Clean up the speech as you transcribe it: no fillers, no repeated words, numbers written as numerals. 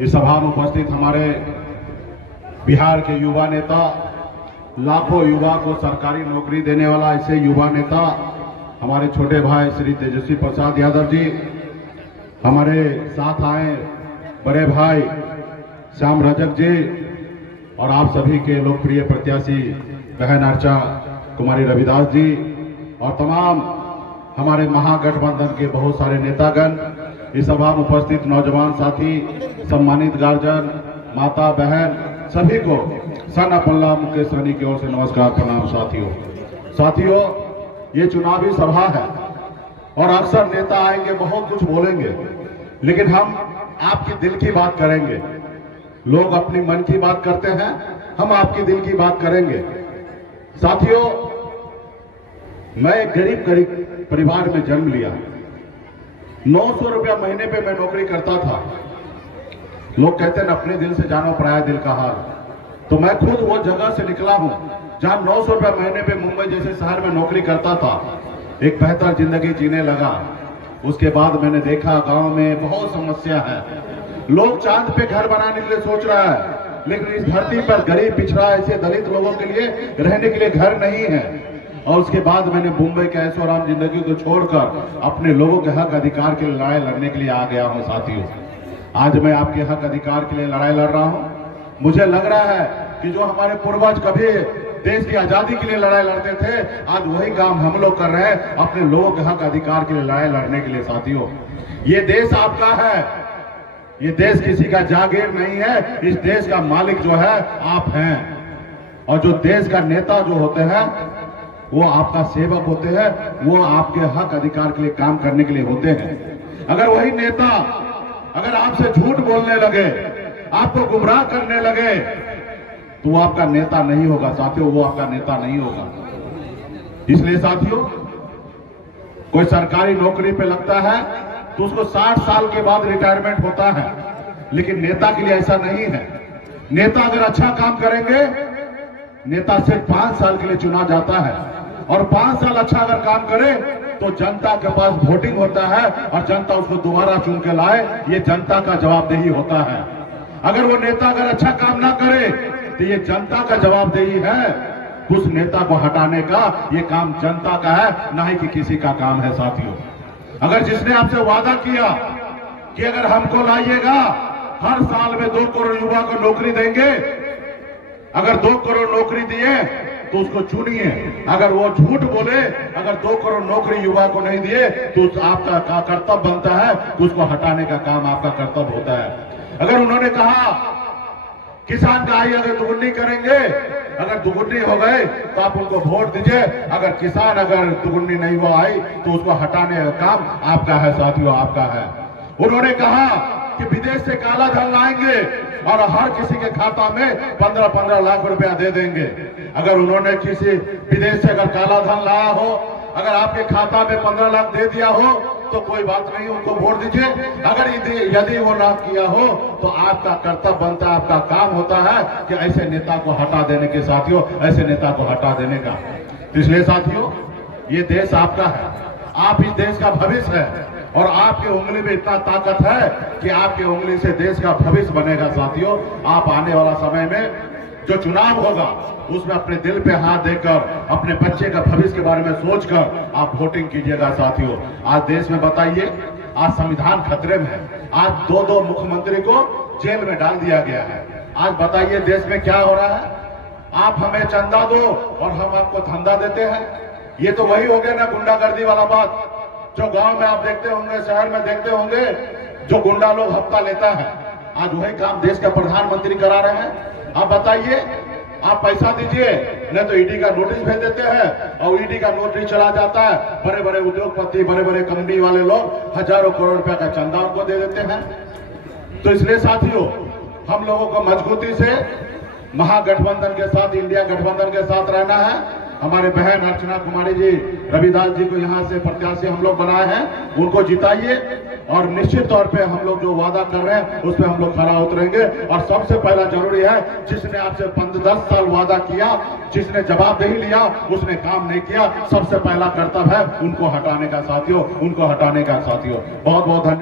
इस सभा में उपस्थित हमारे बिहार के युवा नेता, लाखों युवा को सरकारी नौकरी देने वाला ऐसे युवा नेता हमारे छोटे भाई श्री तेजस्वी प्रसाद यादव जी, हमारे साथ आए बड़े भाई श्याम रजक जी और आप सभी के लोकप्रिय प्रत्याशी बहन अर्चा कुमारी रविदास जी और तमाम हमारे महागठबंधन के बहुत सारे नेतागण, इस सभा में उपस्थित नौजवान साथी, सम्मानित गार्जियन, माता बहन, सभी को सन अपल्ला मुकेश सहनी की ओर से नमस्कार प्रणाम। साथियों, ये चुनावी सभा है और अक्सर नेता आएंगे, बहुत कुछ बोलेंगे, लेकिन हम आपकी दिल की बात करेंगे। लोग अपनी मन की बात करते हैं, हम आपकी दिल की बात करेंगे। साथियों, मैं एक गरीब परिवार में जन्म लिया। 900 रुपया महीने पे मैं नौकरी करता था। लोग कहते हैं अपने दिल से जानो पराया दिल का हाल, तो मैं खुद वो जगह से निकला हूं जहां 900 रुपया महीने पे मुंबई जैसे शहर में नौकरी करता था, एक बेहतर जिंदगी जीने लगा। उसके बाद मैंने देखा गांव में बहुत समस्या है। लोग चांद पे घर बनाने के लिए सोच रहा है, लेकिन इस धरती पर गरीब, पिछड़ा, ऐसे दलित लोगों के लिए रहने के लिए घर नहीं है। और उसके बाद मैंने मुंबई के ऐशो आराम जिंदगी को छोड़कर अपने लोगों के हक अधिकार के लिए लड़ाई लड़ने के लिए आ गया हूं। साथियों, आज मैं आपके हक अधिकार के लिए लड़ाई लड़ रहा हूं। मुझे लग रहा है कि जो हमारे पूर्वज कभी देश की आजादी के लिए लड़ाई लड़ते थे, आज वही काम हम लोग कर रहे हैं अपने लोगों के हक अधिकार के लिए लड़ाई लड़ने के लिए। साथियों, ये देश आपका है, ये देश किसी का जागीर नहीं है। इस देश का मालिक जो है आप हैं, और जो देश का नेता जो होते हैं वो आपका सेवक होते हैं, वो आपके हक अधिकार के लिए काम करने के लिए होते हैं। अगर वही नेता अगर आपसे झूठ बोलने लगे, आपको गुमराह करने लगे, तो वो आपका नेता नहीं होगा। साथियों, वो आपका नेता नहीं होगा। इसलिए साथियों, कोई सरकारी नौकरी पे लगता है तो उसको 60 साल के बाद रिटायरमेंट होता है, लेकिन नेता के लिए ऐसा नहीं है। नेता अगर अच्छा काम करेंगे, नेता सिर्फ 5 साल के लिए चुना जाता है, और 5 साल अच्छा अगर काम करे तो जनता के पास वोटिंग होता है और जनता उसको दोबारा चुन के लाए, ये जनता का जवाबदेही होता है। अगर वो नेता अगर अच्छा काम ना करे तो ये जनता का जवाबदेही है। उस नेता को हटाने का ये काम जनता का है, ना ही कि किसी का काम है। साथियों, अगर जिसने आपसे वादा किया कि अगर हमको लाइएगा हर साल में 2 करोड़ युवा को नौकरी देंगे, अगर 2 करोड़ नौकरी दिए तो उसको चुनिए। अगर वो झूठ बोले, अगर 2 करोड़ नौकरी युवा को नहीं दिए, तो आपका कर्तव्य बनता है कि उसको हटाने का काम आपका कर्तव्य होता है। अगर उन्होंने कहा किसान का आय अगर दुगुनी करेंगे, अगर दुगुनी हो गए तो आप उनको वोट दीजिए। अगर किसान अगर दुगुनी नहीं हुआ आई तो उसको हटाने का काम आपका है। साथियों, आपका है। उन्होंने कहा कि विदेश से काला धन लाएंगे और हर किसी के खाता में 15-15 लाख रुपया दे देंगे। अगर उन्होंने किसी विदेश से अगर काला धन लाया हो, अगर आपके खाता में 15 लाख दे दिया हो तो कोई बात नहीं, उनको वोट दीजिए। अगर यदि वो ना किया हो तो आपका कर्तव्य बनता है, आपका काम होता है कि ऐसे नेता को हटा देने के। साथियों, ऐसे नेता को हटा देने का। इसलिए साथियों, ये देश आपका है, आप इस देश का भविष्य है, और आपके उंगली में इतना ताकत है कि आपके उंगली से देश का भविष्य बनेगा। साथियों, आप आने वाला समय में जो चुनाव होगा उसमें अपने दिल पे हाथ देकर अपने बच्चे का भविष्य के बारे में सोचकर आप वोटिंग कीजिएगा। साथियों, आज देश में बताइए, आज संविधान खतरे में है। आज 2 मुख्यमंत्री को जेल में डाल दिया गया है। आज बताइए देश में क्या हो रहा है। आप हमें चंदा दो और हम आपको धंधा देते हैं। ये तो वही हो गया ना गुंडागर्दी वाला बात, जो गांव में आप देखते होंगे, शहर में देखते होंगे, जो गुंडा लोग हफ्ता लेता है। आज वही काम देश का प्रधानमंत्री करा रहे हैं। आप बताइए, आप पैसा दीजिए, नहीं तो ईडी का नोटिस भेज देते हैं, और ईडी का नोटिस चला जाता है। बड़े बड़े उद्योगपति, बड़े बड़े कंपनी वाले लोग हजारों करोड़ रुपया का चंदा उनको दे देते हैं। तो इसलिए साथियों, हम लोगों को मजबूती से महागठबंधन के साथ, इंडिया गठबंधन के साथ रहना है। हमारे बहन अर्चना कुमारी जी, रविदास जी को यहाँ से प्रत्याशी हम लोग बनाए हैं, उनको जिताइए, और निश्चित तौर पे हम लोग जो वादा कर रहे हैं उस पर हम लोग खरा उतरेंगे। और सबसे पहला जरूरी है, जिसने आपसे 10 साल वादा किया, जिसने जवाबदेही लिया, उसने काम नहीं किया, सबसे पहला कर्तव्य है उनको हटाने का। साथियों, उनको हटाने का। साथियों, बहुत बहुत धन्यवाद।